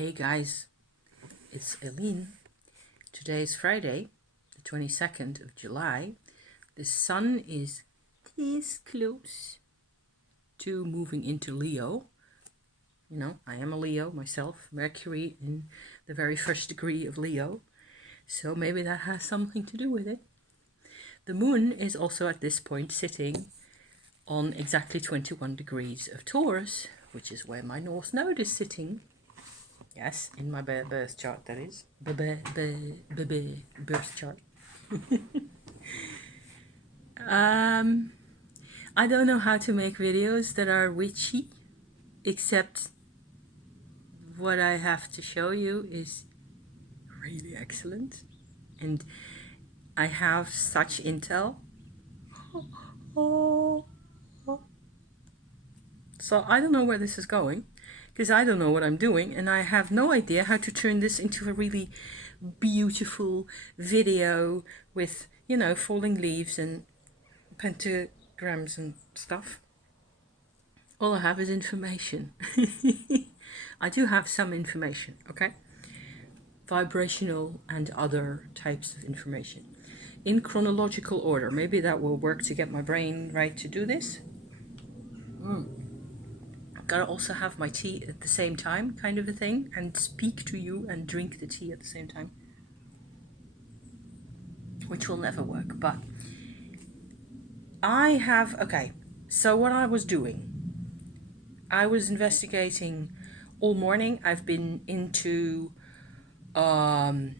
Hey guys, it's Eileen. Today is Friday, the 22nd of July. The sun is this close to moving into Leo. You know, I am a Leo myself, Mercury in the very first degree of Leo. So maybe that has something to do with it. The moon is also at this point sitting on exactly 21 degrees of Taurus, which is where my North Node is sitting. Yes, in my birth chart, that is. Birth chart. I don't know how to make videos that are witchy, except what I have to show you is really excellent. And I have such intel. So I don't know where this is going, because I don't know what I'm doing, and I have no idea how to turn this into a really beautiful video with, you know, falling leaves and pentagrams and stuff. All I have is information. I do have some information, okay? Vibrational and other types of information. In chronological order. Maybe that will work to get my brain right to do this. Gotta also have my tea at the same time, kind of a thing, and speak to you and drink the tea at the same time. Which will never work, but okay, so what I was doing, I was investigating all morning. I've been into old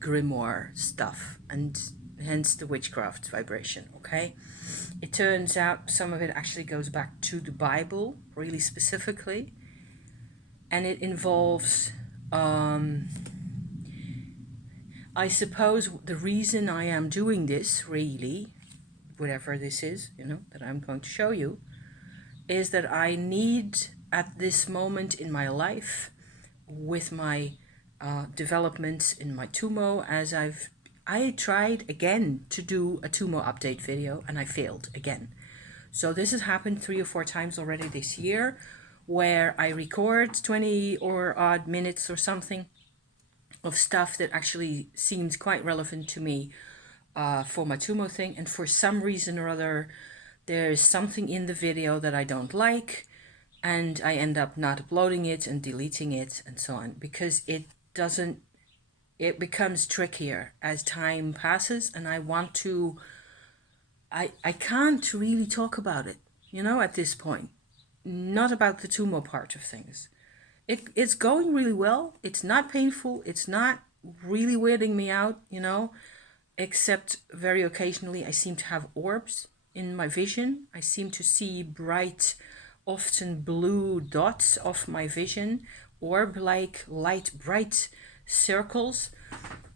grimoire stuff, and hence the witchcraft vibration, okay? It turns out some of it actually goes back to the Bible, really specifically, and it involves, I suppose the reason I am doing this, really, whatever this is, you know, that I'm going to show you, is that I need, at this moment in my life, with my developments in my Tumo, as I tried again to do a Tumo update video and I failed again. So this has happened 3 or 4 times already this year, where I record 20 or odd minutes or something of stuff that actually seems quite relevant to me for my Tumo thing, and for some reason or other there's something in the video that I don't like, and I end up not uploading it and deleting it and so on, because it becomes trickier as time passes, and I can't really talk about it, you know, at this point. Not about the Tumo part of things. It's going really well. It's not painful. It's not really weirding me out, you know, except very occasionally I seem to have orbs in my vision. I seem to see bright, often blue dots off my vision, orb-like light, bright circles.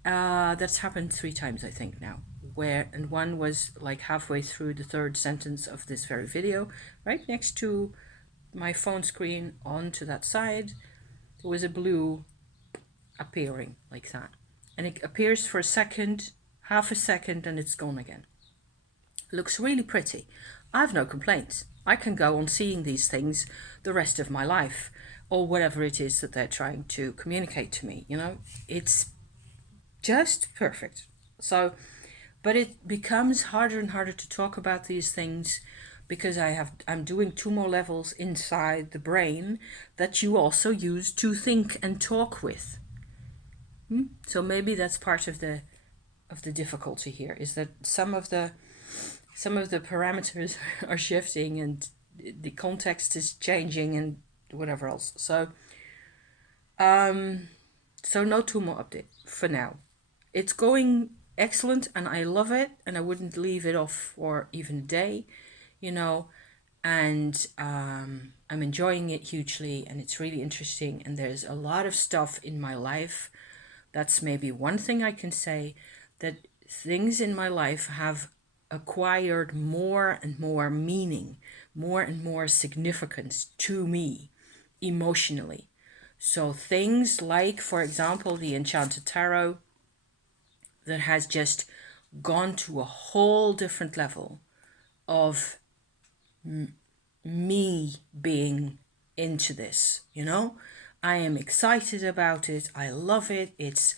That's happened 3 times, I think, now. And one was like halfway through the 3rd sentence of this very video, right next to my phone screen onto that side, there was a blue appearing like that. And it appears for a second, half a second, and it's gone again. Looks really pretty. I've no complaints. I can go on seeing these things the rest of my life, or whatever it is that they're trying to communicate to me, you know. It's just perfect. So, but it becomes harder and harder to talk about these things, because I'm doing 2 more levels inside the brain that you also use to think and talk with. So maybe that's part of the difficulty here, is that some of the parameters are shifting and the context is changing and whatever else. So no Tumo update for now. It's going excellent and I love it, and I wouldn't leave it off for even a day, you know, and I'm enjoying it hugely, and it's really interesting, and there's a lot of stuff in my life. That's maybe one thing I can say, that things in my life have acquired more and more meaning, more and more significance to me emotionally. So things like, for example, the Enchanted Tarot, that has just gone to a whole different level of me being into this, you know. I am excited about it. I love it. It's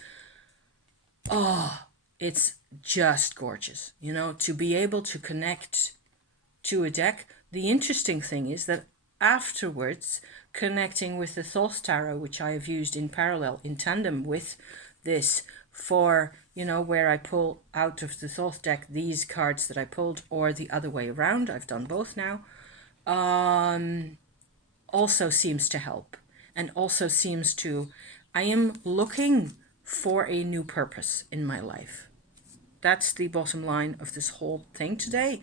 just gorgeous, you know, to be able to connect to a deck. The interesting thing is that afterwards, connecting with the Thoth Tarot, which I have used in parallel, in tandem with this, for, you know, where I pull out of the Thoth deck these cards that I pulled, or the other way around, I've done both now, also seems to help. And also seems to, I am looking for a new purpose in my life. That's the bottom line of this whole thing today.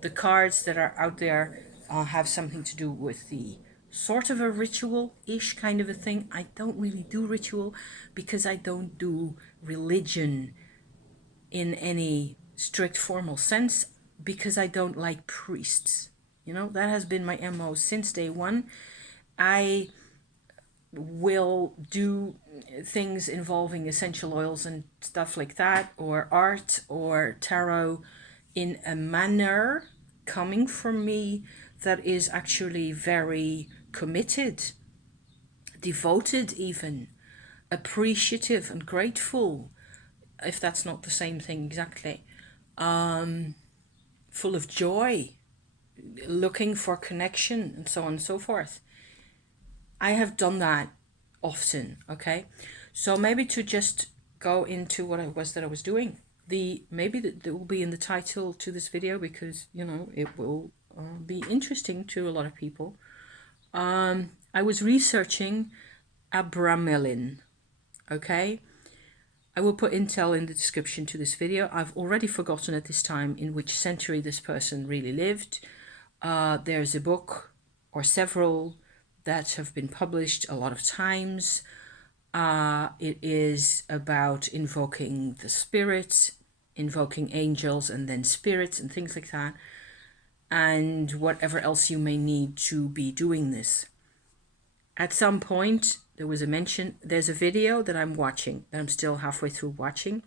The cards that are out there have something to do with the sort of a ritual-ish kind of a thing. I don't really do ritual because I don't do religion in any strict formal sense, because I don't like priests. You know, that has been my MO since day one. I will do things involving essential oils and stuff like that, or art or tarot, in a manner coming from me that is actually very committed, devoted, even appreciative and grateful, if that's not the same thing exactly, full of joy, looking for connection, and so on and so forth. I have done that often, okay? So maybe to just go into what it was that I was doing. Maybe that will be in the title to this video, because, you know, it will be interesting to a lot of people. I was researching Abramelin, okay? I will put intel in the description to this video. I've already forgotten at this time in which century this person really lived. There's a book or several that have been published a lot of times. It is about invoking the spirits, invoking angels and then spirits and things like that, and whatever else you may need to be doing this. At some point, there was a mention, there's a video that I'm watching, that I'm still halfway through watching,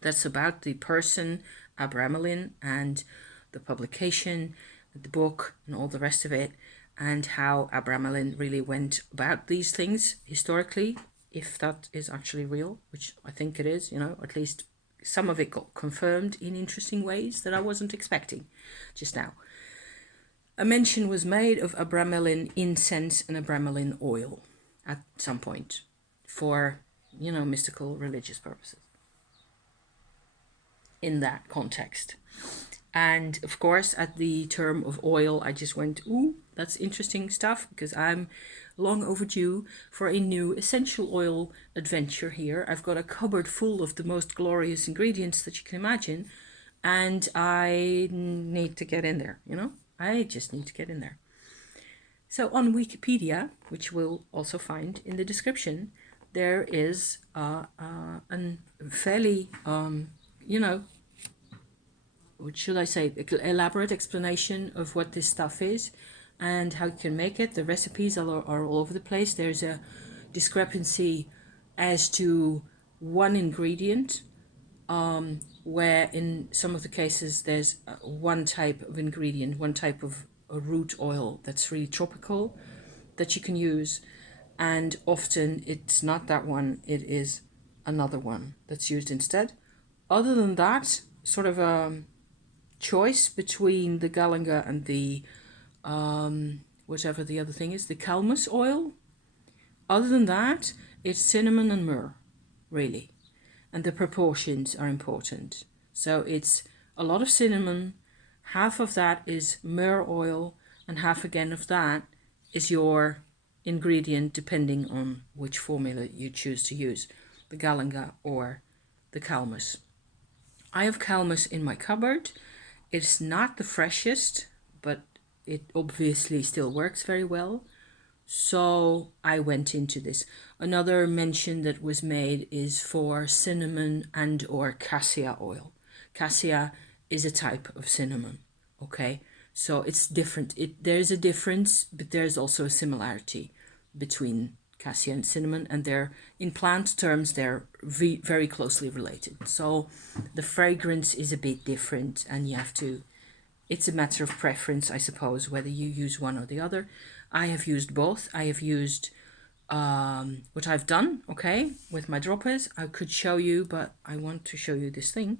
that's about the person, Abramelin, and the publication, the book, and all the rest of it, and how Abramelin really went about these things historically, if that is actually real, which I think it is, you know, at least some of it got confirmed in interesting ways that I wasn't expecting just now. A mention was made of Abramelin incense and Abramelin oil at some point for, you know, mystical religious purposes in that context. And of course, at the term of oil, I just went, ooh, that's interesting stuff, because I'm long overdue for a new essential oil adventure here. I've got a cupboard full of the most glorious ingredients that you can imagine, and I need to get in there, you know? I just need to get in there. So on Wikipedia, which we'll also find in the description, there is a fairly, you know, what should I say, elaborate explanation of what this stuff is and how you can make it. The recipes are all over the place. There's a discrepancy as to one ingredient, where in some of the cases there's one type of ingredient, one type of a root oil that's really tropical that you can use, and often it's not that one, it is another one that's used instead. Other than that, sort of a choice between the galangal and the whatever the other thing is, the calmus oil. Other than that, it's cinnamon and myrrh, really. And the proportions are important. So it's a lot of cinnamon, half of that is myrrh oil, and half again of that is your ingredient, depending on which formula you choose to use, the galangal or the calmus. I have calmus in my cupboard. It's not the freshest, but it obviously still works very well. So I went into this. Another mention that was made is for cinnamon and or cassia oil. Cassia is a type of cinnamon, okay? So it's different. There's a difference, but there's also a similarity between cassia and cinnamon, and they're, in plant terms, they're very closely related. So the fragrance is a bit different, and you have to, it's a matter of preference, I suppose, whether you use one or the other. I have used both. I have used what I've done, okay, with my droppers. I could show you, but I want to show you this thing.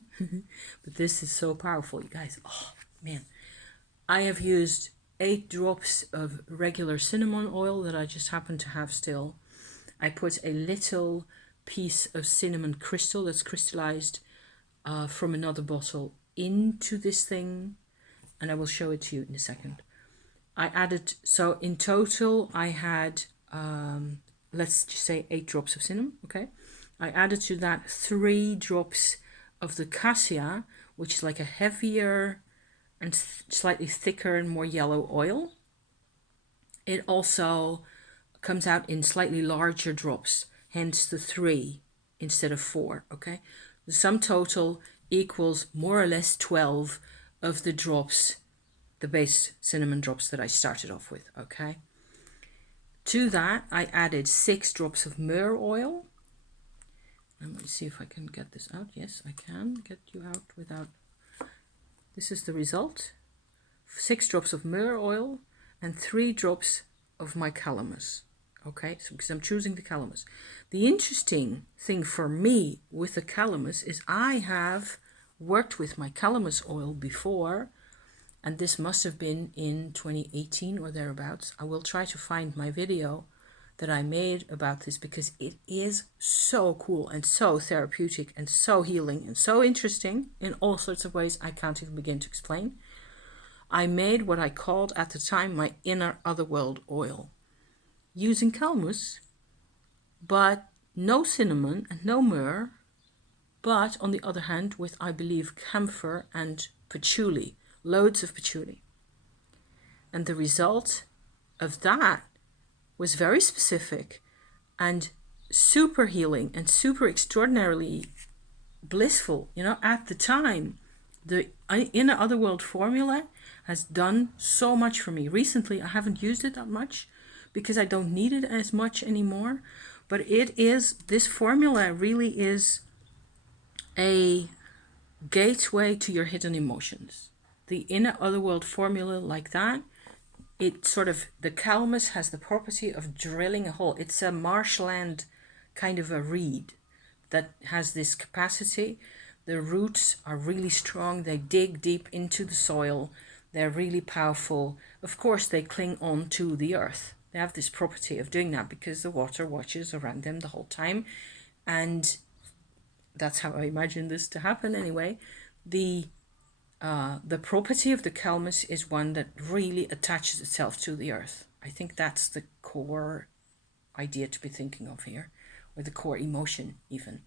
But this is so powerful, you guys. Oh, man. I have used 8 drops of regular cinnamon oil that I just happen to have still. I put a little piece of cinnamon crystal that's crystallized from another bottle into this thing, and I will show it to you in a second. I added, so in total I had, let's just say 8 drops of cinnamon, okay? I added to that 3 drops of the cassia, which is like a heavier and slightly thicker and more yellow oil. It also comes out in slightly larger drops, hence the 3 instead of 4, okay? The sum total equals more or less 12 of the drops, the base cinnamon drops that I started off with, okay? To that, I added 6 drops of myrrh oil. And let me see if I can get this out. Yes, I can get you out without... This is the result. 6 drops of myrrh oil and 3 drops of my calamus. Okay, so because I'm choosing the calamus. The interesting thing for me with the calamus is I have worked with my calamus oil before, and this must have been in 2018 or thereabouts. I will try to find my video that I made about this because it is so cool and so therapeutic and so healing and so interesting in all sorts of ways I can't even begin to explain. I made what I called at the time my inner otherworld oil, using calamus, but no cinnamon and no myrrh, but on the other hand with, I believe, camphor and patchouli, loads of patchouli. And the result of that was very specific and super healing and super extraordinarily blissful. You know, at the time, the inner otherworld formula has done so much for me. Recently, I haven't used it that much because I don't need it as much anymore. But it is, this formula really is a gateway to your hidden emotions. The inner otherworld formula like that, it sort of, the calamus has the property of drilling a hole. It's a marshland kind of a reed that has this capacity. The roots are really strong. They dig deep into the soil. They're really powerful. Of course, they cling on to the earth. They have this property of doing that because the water watches around them the whole time. And that's how I imagine this to happen anyway. The property of the calamus is one that really attaches itself to the earth. I think that's the core idea to be thinking of here, or the core emotion even.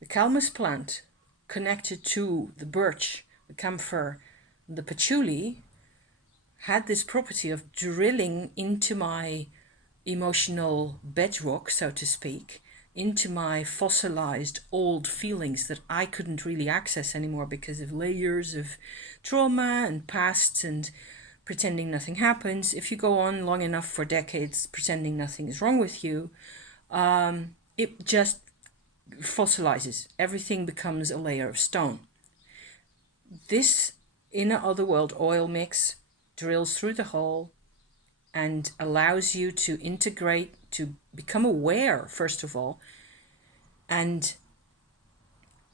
The calamus plant, connected to the birch, the camphor, the patchouli, had this property of drilling into my emotional bedrock, so to speak, into my fossilized old feelings that I couldn't really access anymore because of layers of trauma and past and pretending nothing happens. If you go on long enough for decades pretending nothing is wrong with you, it just fossilizes. Everything becomes a layer of stone. This inner otherworld oil mix drills through the hole and allows you to integrate, to become aware, first of all, and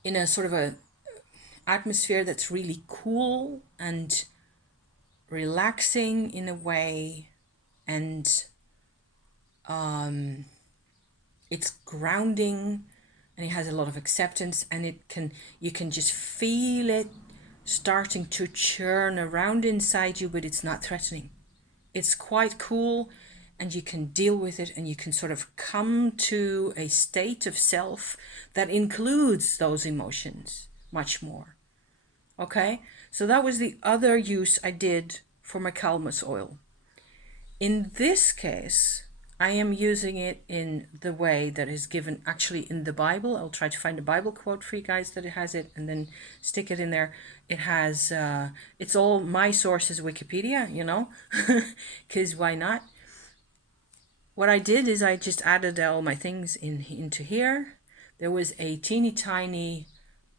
in a sort of a atmosphere that's really cool and relaxing in a way, and it's grounding, and it has a lot of acceptance, and you can just feel it starting to churn around inside you, but it's not threatening. It's quite cool, and you can deal with it, and you can sort of come to a state of self that includes those emotions much more. Okay, so that was the other use I did for my calamus oil. In this case, I am using it in the way that is given actually in the Bible. I'll try to find a Bible quote for you guys that it has it and then stick it in there. It has, it's all my sources, Wikipedia, you know, because why not? What I did is I just added all my things into here. There was a teeny tiny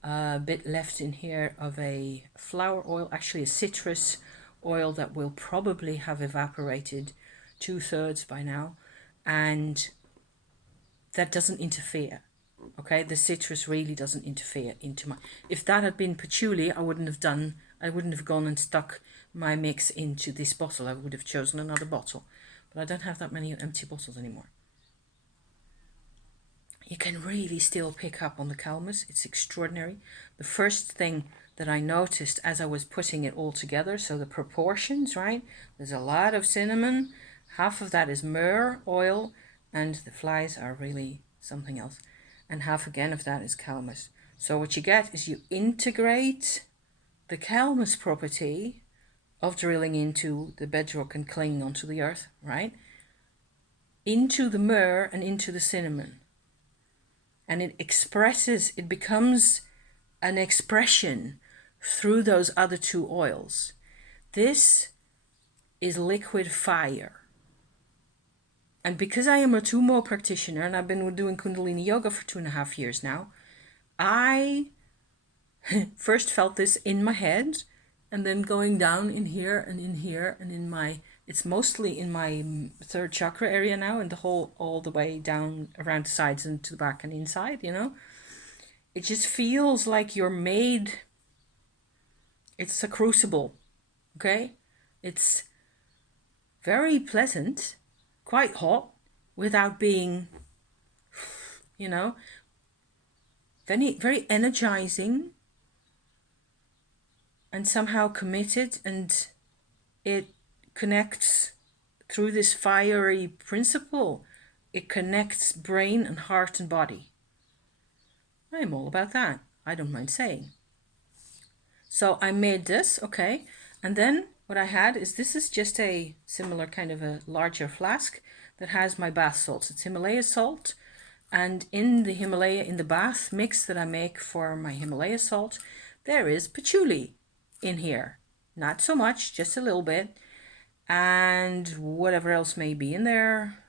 bit left in here of a flower oil, actually a citrus oil that will probably have evaporated 2/3 by now. and that doesn't interfere. Okay, the citrus really doesn't interfere into my. If that had been patchouli, I wouldn't have gone and stuck my mix into this bottle. I would have chosen another bottle, but I don't have that many empty bottles anymore. You can really still pick up on the calmus. It's extraordinary. The first thing that I noticed as I was putting it all together, so the proportions, right? There's a lot of cinnamon, half of that is myrrh oil, and the flies are really something else. And half again of that is calmus. So what you get is you integrate the calmus property of drilling into the bedrock and clinging onto the earth, right? Into the myrrh and into the cinnamon. And it becomes an expression through those other two oils. This is liquid fire. And because I am a Tumo practitioner and I've been doing Kundalini yoga for 2.5 years now, I first felt this in my head and then going down in here and in here and in my, it's mostly in my third chakra area now, and the whole, all the way down around the sides and to the back and inside, you know. It just feels like you're made, it's a crucible, okay? It's very pleasant, quite hot, without being, you know, very, very energizing and somehow committed, and it connects through this fiery principle. It connects brain and heart and body. I'm all about that. I don't mind saying. So I made this, okay. And then what I had is, this is just a similar kind of a larger flask that has my bath salts. It's Himalaya salt. And in the Himalaya, in the bath mix that I make for my Himalaya salt, there is patchouli in here. Not so much, just a little bit. And whatever else may be in there.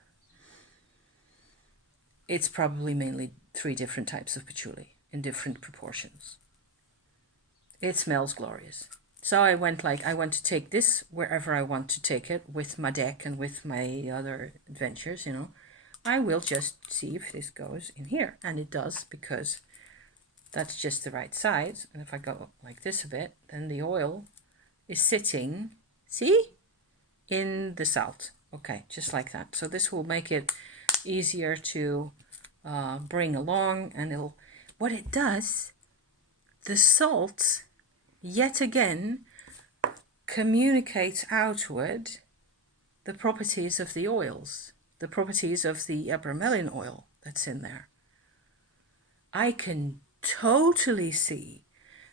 It's probably mainly 3 different types of patchouli in different proportions. It smells glorious. So I want to take this wherever I want to take it with my deck and with my other adventures, you know. I will just see if this goes in here. And it does, because that's just the right size. And if I go like this a bit, then the oil is sitting, see, in the salt. Okay, just like that. So this will make it easier to bring along, and what it does, the salt yet again communicates outward the properties of the oils, the properties of the Abramelin oil that's in there. I can totally see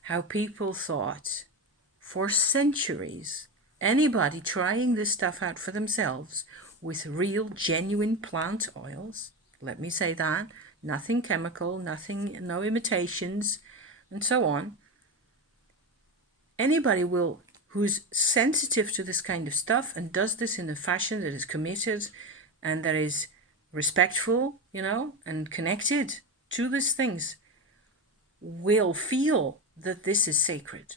how people thought for centuries, anybody trying this stuff out for themselves with real genuine plant oils, let me say that, nothing chemical, nothing, no imitations, and so on. Anybody who's sensitive to this kind of stuff and does this in a fashion that is committed and that is respectful, you know, and connected to these things, will feel that this is sacred.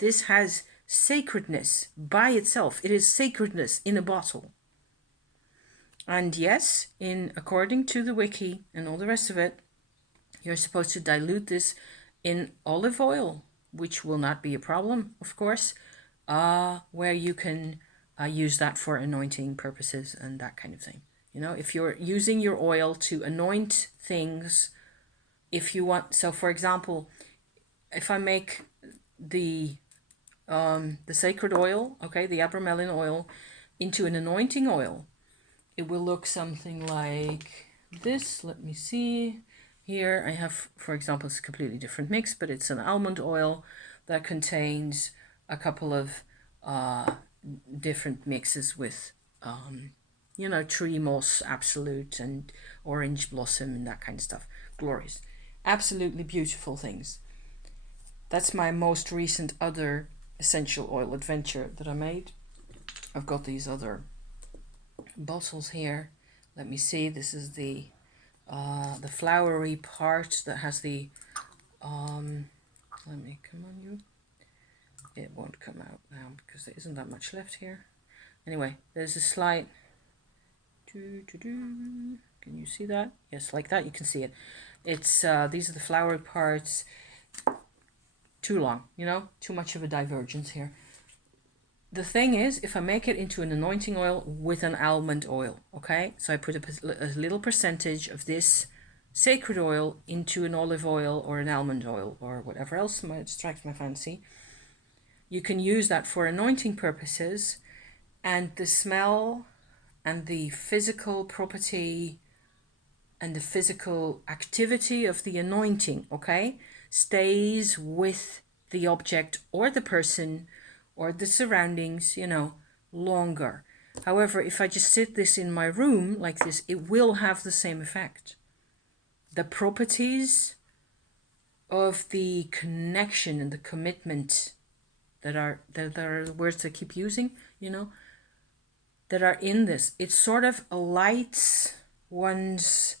This has sacredness by itself. It is sacredness in a bottle. And yes, according to the wiki and all the rest of it, you're supposed to dilute this in olive oil, which will not be a problem, of course, where you can use that for anointing purposes and that kind of thing. You know, if you're using your oil to anoint things, if you want, so for example, if I make the sacred oil, okay, the Abramelin oil, into an anointing oil, it will look something like this. Let me see. Here I have, for example, it's a completely different mix, but it's an almond oil that contains a couple of different mixes with, you know, tree moss, absolute, and orange blossom and that kind of stuff. Glorious. Absolutely beautiful things. That's my most recent other essential oil adventure that I made. I've got these other bottles here. Let me see. This is the flowery part that has the let me, come on you. It won't come out now because there isn't that much left here. Anyway, there's a slight Can you see that? Yes, like that you can see it. It's these are the flowery parts. Too long, you know, too much of a divergence here. The thing is, if I make it into an anointing oil with an almond oil, okay? So I put a little percentage of this sacred oil into an olive oil or an almond oil or whatever else might strike my fancy. You can use that for anointing purposes, and the smell and the physical property and the physical activity of the anointing, okay, stays with the object or the person or the surroundings, you know, longer. However, if I just sit this in my room like this, it will have the same effect. The properties of the connection and the commitment that are the words I keep using, you know, that are in this. It sort of lights one's,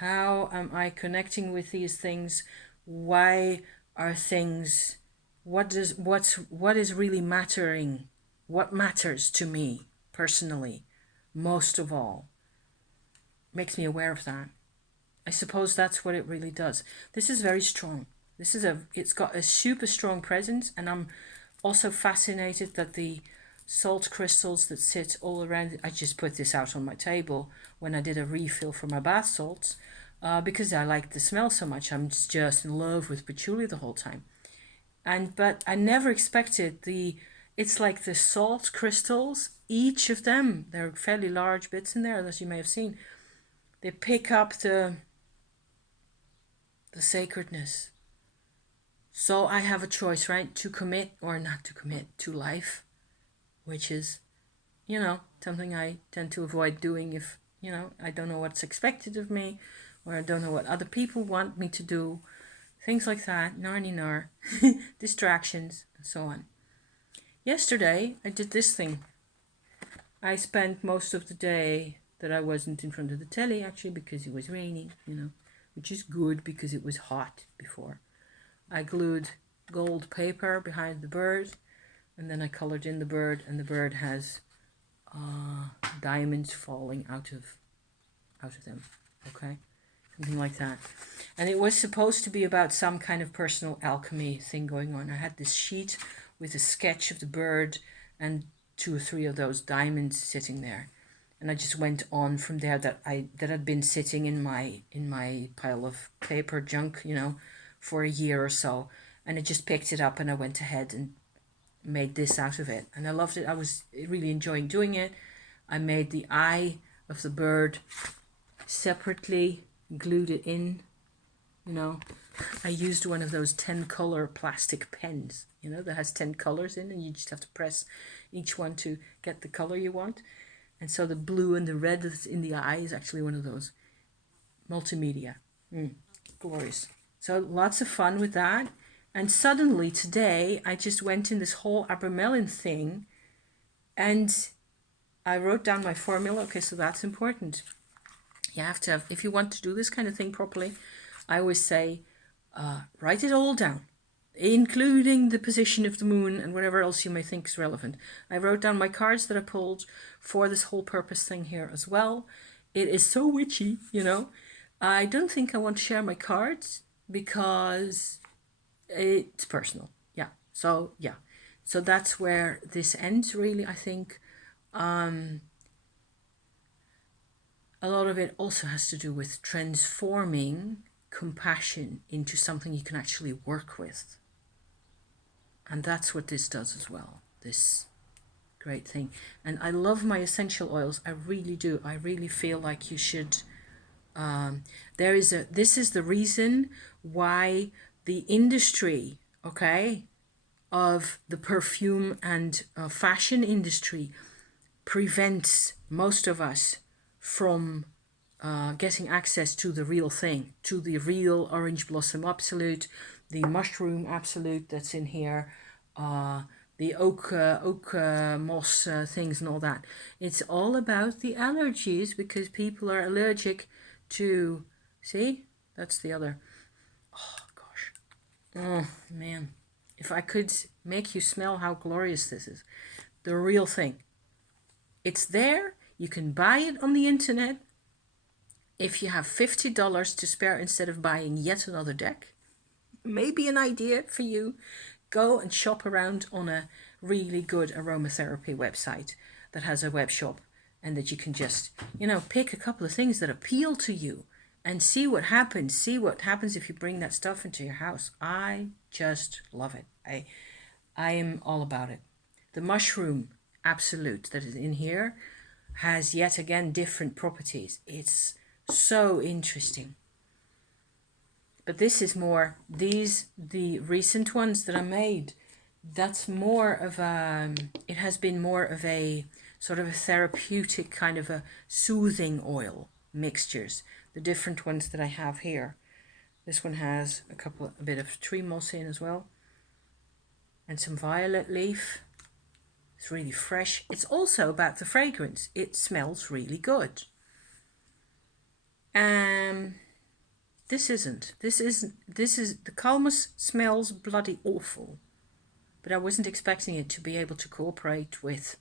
how am I connecting with these things? Why are things, what is really mattering? What matters to me personally, most of all? Makes me aware of that. I suppose that's what it really does. This is very strong. It's got a super strong presence, and I'm also fascinated that the salt crystals that sit all around it. I just put this out on my table when I did a refill for my bath salts because I like the smell so much. I'm just in love with patchouli the whole time. But I never expected it's like the salt crystals, each of them, there are fairly large bits in there, as you may have seen. They pick up the sacredness. So I have a choice, right? To commit or not to commit to life, which is, you know, something I tend to avoid doing if, you know, I don't know what's expected of me, or I don't know what other people want me to do. Things like that, nar, distractions, and so on. Yesterday, I did this thing. I spent most of the day that I wasn't in front of the telly, actually, because it was raining, you know, which is good because it was hot before. I glued gold paper behind the bird, and then I colored in the bird, and the bird has diamonds falling out of them, okay? Something like that. And it was supposed to be about some kind of personal alchemy thing going on. I had this sheet with a sketch of the bird and 2 or 3 of those diamonds sitting there. And I just went on from there that had been sitting in my pile of paper junk, you know, for a year or so. And I just picked it up and I went ahead and made this out of it. And I loved it. I was really enjoying doing it. I made the eye of the bird separately, glued it in, you know. I used one of those 10 color plastic pens, you know, that has 10 colors in, and you just have to press each one to get the color you want. And so the blue and the red that's in the eye is actually one of those. Multimedia. Glorious. So lots of fun with that. And suddenly today, I just went in this whole Abramelin thing, and I wrote down my formula. Okay, so that's important. You have to have, if you want to do this kind of thing properly, I always say, write it all down, including the position of the moon and whatever else you may think is relevant. I wrote down my cards that I pulled for this whole purpose thing here as well. It is so witchy, you know. I don't think I want to share my cards because it's personal. Yeah. So that's where this ends, really, I think. A lot of it also has to do with transforming compassion into something you can actually work with. And that's what this does as well, this great thing. And I love my essential oils. I really do. I really feel like you should. This is the reason why the industry, okay, of the perfume and fashion industry prevents most of us from getting access to the real thing, to the real orange blossom absolute, the mushroom absolute that's in here, the oak moss things and all that. It's all about the allergies because people are allergic to, see, that's the other, oh gosh, oh man, if I could make you smell how glorious this is, the real thing. It's there. You can buy it on the internet. If you have $50 to spare instead of buying yet another deck, maybe an idea for you. Go and shop around on a really good aromatherapy website that has a web shop, and that you can just, pick a couple of things that appeal to you and see what happens. See what happens if you bring that stuff into your house. I just love it. I am all about it. The mushroom absolute that is in here has yet again different properties. It's so interesting. But this is more, the recent ones that I made, that's more of it has been more of a sort of a therapeutic kind of a soothing oil mixtures. The different ones that I have here. This one has a bit of tree moss in as well. And some violet leaf. It's really fresh. It's also about the fragrance. It smells really good. This is the Calmus smells bloody awful, but I wasn't expecting it to be able to cooperate with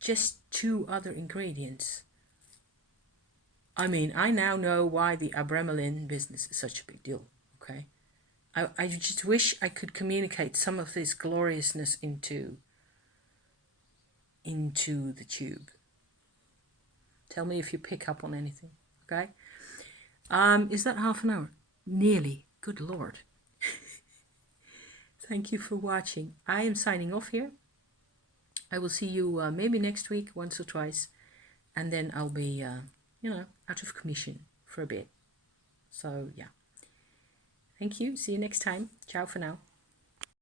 just 2 other ingredients. I mean, I now know why the Abramelin business is such a big deal, okay? I just wish I could communicate some of this gloriousness into the tube. Tell me if you pick up on anything, okay? Is that half an hour? Nearly. Good Lord. Thank you for watching. I am signing off here. I will see you maybe next week, once or twice. And then I'll be, out of commission for a bit. So, yeah. Thank you. See you next time. Ciao for now.